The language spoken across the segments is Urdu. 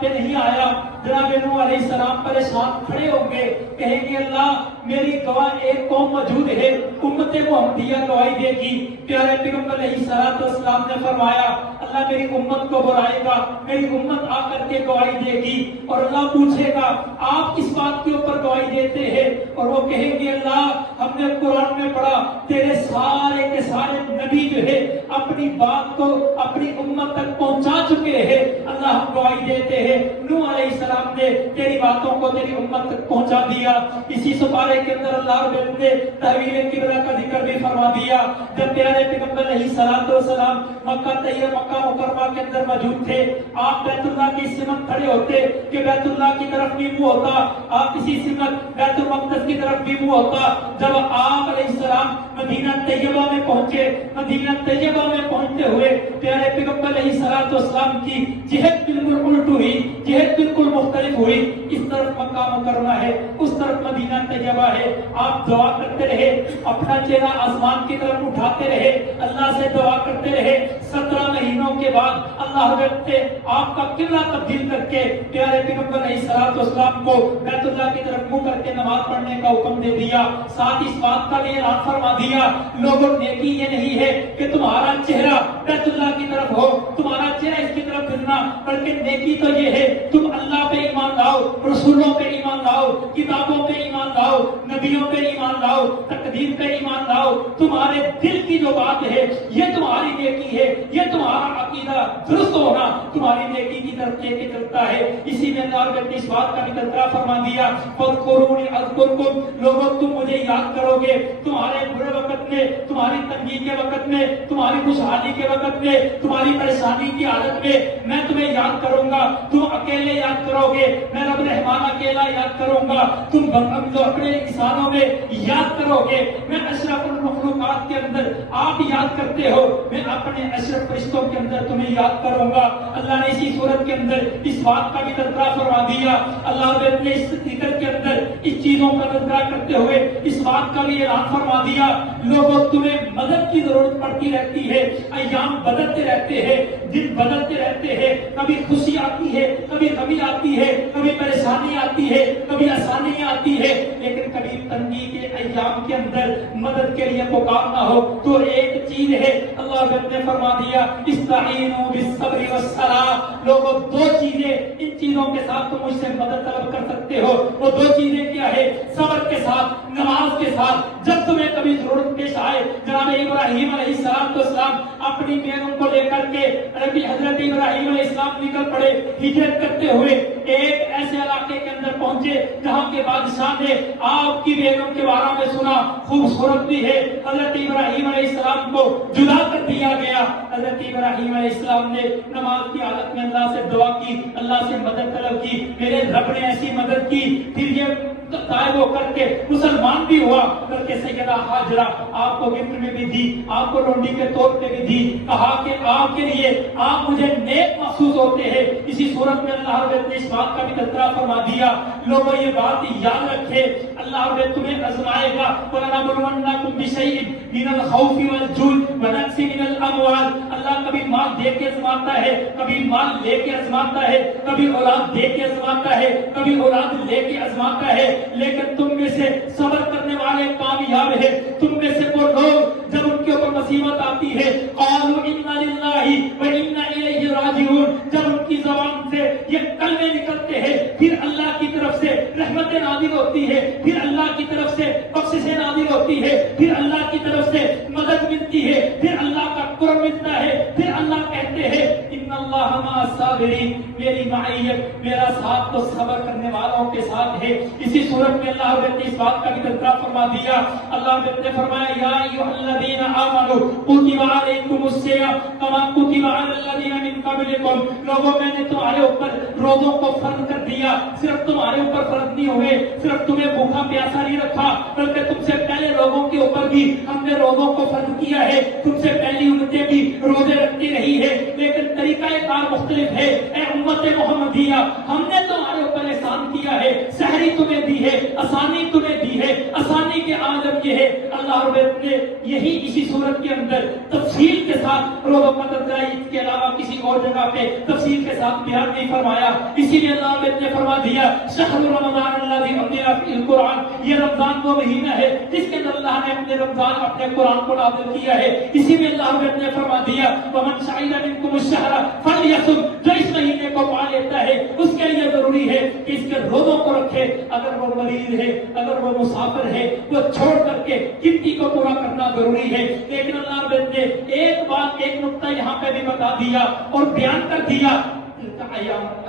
پہ نہیں آیا، جناب نوح علیہ السلام پریشان کھڑے ہوں گے، کہیں گے اللہ میری گواہ ایک قوم موجود ہے، امت محمدیہ گواہی دے گی۔ پیارے پیغمبر علیہ السلام نے فرمایا اللہ میری امت کو بلائے گا، میری امت آ کر کے گواہی دے گی، اور اللہ پوچھے گا آپ کس بات کے اوپر گواہی دیتے ہیں، اور وہ کہیں گے اللہ ہم نے قرآن میں پڑھا تیرے سارے کے سارے نبی جو ہے اپنی بات کو اپنی امت تک پہنچا چکے ہیں، اللہ ہم گواہی دیتے ہیں نوح علیہ السلام نے تیری باتوں کو تیری امت تک پہنچا دیا۔ اسی سپارے کے اندر اللہ رب العزت نے تحویل قبلہ کا ذکر بھی فرما دیا۔ جب پیارے پیغمبر علیہ السلام مکہ طیبہ مکہ مکرمہ کے اندر موجود تھے، آپ بیت اللہ کی سمت کھڑے ہوتے کہ بیت اللہ کی طرف بھی منہ ہوتا، آپ اسی سمت بیت المقدس کی طرف بھی منہ ہوتا۔ جب آپ علیہ السلام مدینہ طیبہ میں پہنچے، مدینہ طیبہ میں پہنچتے ہوئے پیارے پیغمبر علیہ السلام کی جہت بالکل الٹ ہوئی، جہت بالکل مختلف ہوئی۔ اس طرف مکہ مکرمہ ہے، اس طرف مدینہ طیبہ ہے۔ آپ دعا کرتے رہے، اپنا چہرہ آسمان کی طرف اٹھاتے رہے، اللہ سے دعا کرتے رہے۔ 17 مہینوں کے بعد اللہ رب نے آپ کا قبلہ تبدیل کر کے پیارے پیغمبر علیہ السلام کو بیت اللہ کی طرف منہ کر کے نماز پڑھنے کا حکم دے دیا۔ ساتھ اس بات کا بھی اعلان فرما دیا لوگوں نیکی یہ نہیں ہے کہ تمہارا چہرہ بیت اللہ کی طرف ہو، تمہارا چہرہ اس کی طرف پھرنا، بلکہ نیکی تو یہ ہے تم اللہ پہ ایمان لاؤ، رسولوں پہ ایمان لاؤ، کتابوں پہ ایمان لاؤ، نبیوں پہ ایمان لاؤ، تقدیر پہ ایمان لاؤ۔ تمہارے دل کی جو بات ہے یہ تمہاری نیکی ہے، یہ تمہارا عقیدہ درست ہونا تمہاری نیکی کی طرف لے کے چلتا ہے۔ اسی میں اللہ نے اس بات کا بھی تذکرہ فرما دیا فَاذْكُرُونِي أَذْكُرْكُمْ، لوگوں تم مجھے یاد کرو گے تمہارے برے وقت میں، تمہاری تنگی کے وقت میں، تمہاری خوشحالی کے وقت میں، تمہاری پریشانی کی حالت میں تمہیں یاد کروں گا۔ تم اکیلے یاد کرو گے، میں رب رحمان اکیلا یاد کروں گا۔ تم جو اپنے انسانوں میں یاد کرو گے، میں اشرف المخلوقات کے اندر آپ یاد کرتے ہو، میں اپنے اشرف فرشتوں کے اندر تمہیں یاد کروں گا۔ اللہ نے اسی صورت کے اندر اس بات کا بھی تذکرہ فرما دیا۔ اللہ نے اس ذکر کے اندر اس چیزوں کا تذکرہ کرتے ہوئے اس بات کا بھی اعلان فرما دیا لوگوں تمہیں مدد کی ضرورت پڑتی رہتی ہے، ایام بدلتے رہتے ہیں، دن بدلتے رہتے ہیں، کبھی خوشی آتی ہے، کبھی غمی آتی ہے، کبھی پریشانی آتی ہے، کبھی آسانی آتی ہے، لیکن کبھی تنگی کے ایام کے اندر مدد کے لیے پکارنا ہو تو ایک چیز ہے اللہ نے فرما دیا استعینوا بالصبر والصلاۃ، لوگوں دو چیزیں، ان چیزوں کے ساتھ تم مجھ سے مدد طلب کر سکتے ہو۔ وہ دو چیزیں کیا ہے؟ صبر کے ساتھ، نماز کے ساتھ۔ جب تمہیں کبھی ضرورت پیش آئے، جناب ابراہیم علیہ السلام اپنی بیگم کو لے کر کے حضرت ابراہیم علیہ السلام نکل پڑے ہجرت کرتے ہوئے، ایک ایسے علاقے کے اندر پہنچے جہاں کے بادشاہ نے آپ کی بیگم کے بارے میں سنا، خوبصورت بھی ہے، حضرت ابراہیم علیہ السلام کو جدا کر دیا گیا۔ حضرت ابراہیم علیہ السلام نے نماز کی حالت میں اللہ سے دعا کی، اللہ سے مدد طلب کی، میرے رب نے ایسی مدد کی، پھر یہ طائب ہو کر کے مسلمان بھی ہوا، بلکہ سیدہ ہاجرہ آپ کو گفٹ میں بھی دی، آپ کو لونڈی کے طور پہ بھی دی، کہا کہ آپ کے لیے آپ مجھے نیک محسوس ہوتے ہیں۔ اسی صورت میں اللہ رب نے اس بات کا بھی تذکرہ فرما دیا لوگوں یہ بات یاد رکھے اللہ رب تمہیں آزمائے گا، وَلَنَبْلُوَنَّكُمْ بِشَيْءٍ مِنَ الْخَوْفِ وَالْجُوعِ وَنَقْصٍ مِنَ الْأَمْوَالِ، اللہ کبھی مال دے کے آزماتا ہے، کبھی مال لے کے آزماتا ہے، کبھی اولاد دے کے آزماتا ہے، کبھی اولاد لے کے آزماتا ہے، لیکن تم میں سے صبر کرنے والے کامیاب ہیں۔ تم میں سے وہ لوگ جب ان کے اوپر مصیبت آتی ہے قالوا انا للہ وانا الیہ راجعون، جب ان کی زبان سے یہ کلمے نکلتے ہیں پھر اللہ کی طرف سے رحمتیں نازل ہوتی ہے، پھر اللہ کی طرف سے بخششیں نازل ہوتی ہے، پھر اللہ کی طرف سے مدد ملتی ہے، پھر اللہ کا قرب ملتا ہے، پھر اللہ کہتے ہیں ان اللہ مع الصابرین، میری معیت میرا ساتھ تو صبر کرنے والوں کے ساتھ ہے۔ اسی صورت میں اللہ نے اس بات کا بھی تذکرہ فرما دیا، اللہ نے فرمایا یا ایھا الذین آمنوا کتب علیکم الصیام کما کتب علی الذین من قبلکم، لوگوں میں نے تمہارے اوپر روزوں کو فرض کر دیا، صرف تمہارے اوپر فرض نہیں ہوئے، صرف تمہیں بھوکا پیاسا نہیں رکھا، بلکہ تم سے پہلے لوگوں کے اوپر بھی ہم نے روزوں کو فرض کیا ہے، تم سے پہلی امتیں بھی روزے رکھتی رہی ہے، لیکن طریقہ کار مختلف ہے۔ اے امت محمدیہ، ہم نے تمہارے اوپر احسان کیا ہے، سحری تمہیں دی ہے، آسانی تمہیں دی ہے، آسانی کے عالم علم یہ ہے اللہ رب العزت نے یہی اسی صورت کے اندر تفصیل کے ساتھ روز و قدر کا عید کے علاوہ کسی اور جگہ پہ تفصیل کے ساتھ بیان نہیں فرمایا. اسی لیے اللہ رب العزت نے فرما دیا شہر رمضان الذی انزل فیہ القرآن, یہ رمضان وہ مہینہ ہے جس کے اندر اللہ نے اپنے رمضان اپنے قرآن کو نازل کیا ہے. اسی میں اللہ رب العزت نے فرما دیا ومن شہد منکم الشہر فلیصم, جو اس مہینے کو پا لیتا ہے اس کے لیے ضروری ہے کہ اس کے روزوں کو رکھے. اگر وہ مریض ہے, اگر وہ مسافر ہے, وہ چھوڑ کر کے گنتی کو پورا کرنا ضروری ہے. لیکن اللہ رب العزت نے ایک بات, ایک نقطہ یہاں پہ بھی بتا دیا اور بیان کر دیا,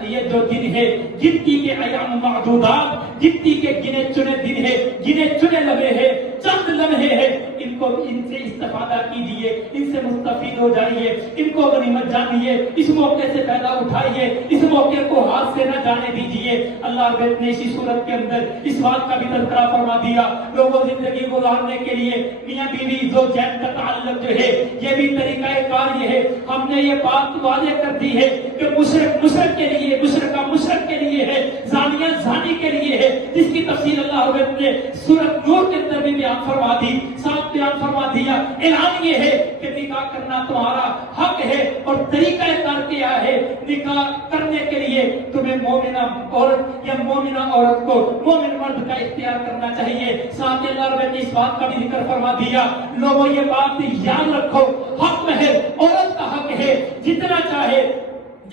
یہ جو دن ہے گنتی کے ایام معدودات, گنتی کے گنے چنے دن ہے, گنے چنے لمحے ہیں, چند لمحے ہیں, ان سے استفادہ کیجیے, ان سے مستفید ہو جائیے, ان کو غنیمت جانیے, اس موقع سے فائدہ اٹھائیے, اس موقع کو ہاتھ سے نہ جانے دیجیے. اللہ رب العزت نے اسی صورت کے اندر اس بات کا بھی تذکرہ فرما دیا لوگوں زندگی گزارنے کے لیے میاں بیوی زوجین کا تعلق جو ہے یہ بھی طریقہ کار یہ ہے. ہم نے یہ بات واضح کر دی ہے کہ مشرک کے لیے, مشرکہ مشرک کے لیے ہے, زانیہ زانی کے لیے ہے, جس کی تفصیل اللہ رب العزت نے سورۃ نور کے اندر بھی بیان فرما دی, ساتھ بیان فرما دیا. اعلان یہ ہے کہ نکاح کرنا تمہارا حق ہے اور طریقہ کار کیا ہے نکاح کرنے کے لیے تمہیں مومنہ عورت یا مومنہ عورت کو مومن مرد کا اختیار کرنا چاہیے. ساتھ اللہ رب العزت نے اس بات کا بھی ذکر فرما دیا لوگوں یہ بات یاد رکھو حق مہر عورت کا حق ہے, جتنا چاہے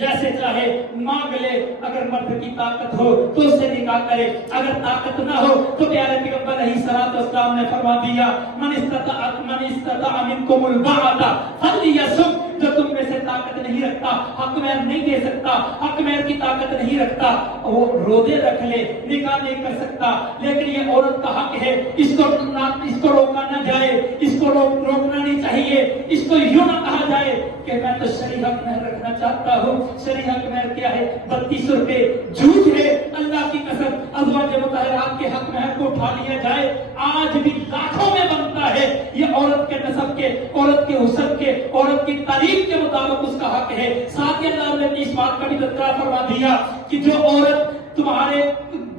جیسے چاہے مانگ لے. اگر مرد کی طاقت ہو تو اس سے نکاح کرے, اگر طاقت نہ ہو تو پیارے پیغمبر علیہ الصلوۃ والسلام نے فرما دیا من استطاع منکم الباءۃ فلیصم, جو تم میں سے طاقت نہیں رکھتا, حق مہر نہیں دے سکتا, حق مہر کی طاقت نہیں رکھتا, وہ روزے رکھ لے, نکاح نہیں کر سکتا. لیکن یہ عورت کا حق ہے, اس کو روکا نہ جائے, اس کو روکنا نہیں چاہیے. اس کو یوں نہ کہا جائے کہ میں تو شرعی حق مہر رکھنا چاہتا ہوں. شرعی حق مہر کیا ہے؟ 32 روپے. جھوٹ ہے, اللہ کی قسم ازواج مطہرات کے حق مہر کو اٹھا لیا جائے آج بھی لاکھوں میں بنتا ہے. یہ عورت کے نسب کے, عورت کے حسن کے, عورت کی تعریف کے مطابق اس کا حق ہے. ساتھ ہی اللہ نے اس بات کا بھی تذکرہ فرما دیا کہ جو عورت تمہارے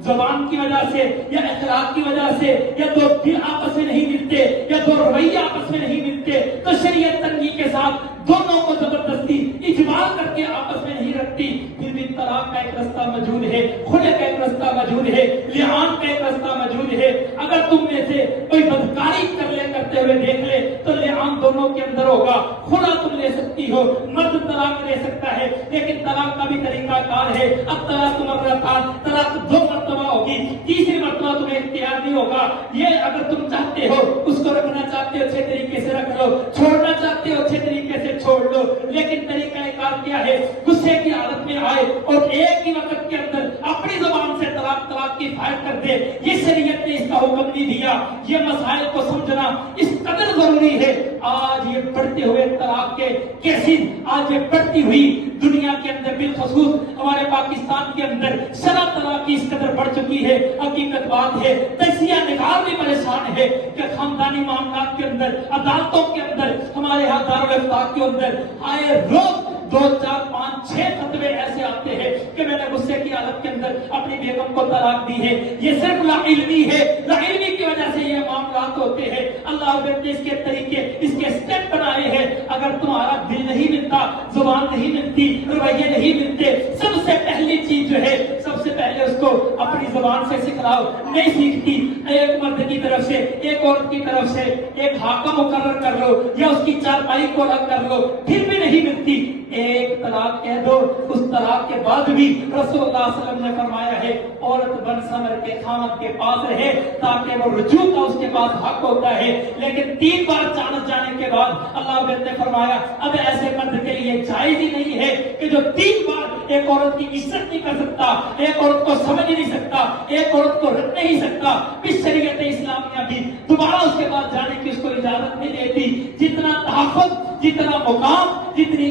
زبان کی وجہ سے یا اخلاق کی وجہ سے یا دو دل آپس میں نہیں ملتے یا دو رویے آپس میں نہیں ملتے تو شریعت تنگی کے ساتھ دونوں کو زبردستی اجبار کر کے آپس میں نہیں رکھتی. پھر بھی طلاق کا ایک رستہ موجود ہے, خلع کا ایک رستہ موجود ہے, لعان کا ایک رستہ موجود ہے. اگر تم میں سے کوئی بدکاری کرتے ہوئے دیکھ لے تو لعان دونوں کے اندر ہوگا. خلع تم لے سکتی ہو, مرد طلاق لے سکتا ہے, لیکن طلاق کا بھی طریقہ کار ہے. اب طلاق مرتان, طلاق 2 مرتبہ ہوگی, تیسری مرتبہ تمہیں اختیار نہیں ہوگا. یہ اگر تم چاہتے ہو اس کو رکھنا چاہتے ہو اچھے طریقے سے رکھ لو, چھوڑنا چاہتے ہو اچھے طریقے سے چھوڑ لو. لیکن طریقہ کار کیا ہے؟ غصے کی حالت میں آئے اور ایک ہی وقت کے اندر اپنی زبان سے طلاق کی فائد کر دے, یہ شریعت نے اس کا حکم نہیں دیا. یہ مسائل کو سمجھنا اس قدر ضروری ہے. آج یہ بڑھتے ہوئے طلاق کے کیسز, آج یہ بڑھتی ہوئی دنیا کے اندر بالخصوص ہمارے پاکستان کے اندر شرح طلاق کی اس قدر بڑھ چکی ہے. حقیقت بات ہے تجزیہ نگار بھی پریشان ہے کہ خاندانی معاملات کے اندر, عدالتوں کے اندر, ہمارے ہاں دارالافتاء کے اندر آئے روز 2 4 5 6 فتوے ایسے آتے ہیں کہ میں نے غصے کی حالت کے اندر اپنی بیگم کو طلاق دی ہے. یہ صرف لاعلمی ہے, لاعلمی کی وجہ سے یہ معاملات ہوتے ہیں. اللہ نے اس کے طریقے, اس کے سٹیپ بنائے ہیں. اگر تمہارا دل نہیں ملتا, زبان نہیں ملتی, رویے نہیں ملتے, سب سے پہلی چیز جو ہے سب سے پہلے اس کو اپنی زبان سے سکھلاؤ. نہیں سیکھتی, ایک مرد کی طرف سے, ایک عورت کی طرف سے ایک حاکم مقرر کر لو یا اس کی چارپائی کو الگ کر لو, پھر بھی نہیں ملتی, ایک طلاق کہہ دو. اس طلاق کے بعد بھی رسول اللہ صلی اللہ علیہ وسلم نے فرمایا ہے عورت بن سمر کے خامد کے پاس رہے تاکہ وہ رجوع کا اس کے پاس حق ہوتا ہے. لیکن 3 بار چانس جانے کے بعد اللہ نے فرمایا اب ایسے مرد کے لیے جائز ہی نہیں ہے کہ جو 3 بار ایک عورت کی عزت نہیں کر سکتا, ایک عورت کو سمجھ نہیں سکتا, ایک عورت کو رکھ نہیں سکتا. اس شریعت اسلامیہ بھی دوبارہ اس کے بعد جانے کی اس کو اجازت نہیں دیتی. جتنا تحفظ, جتنا مقام, جتنی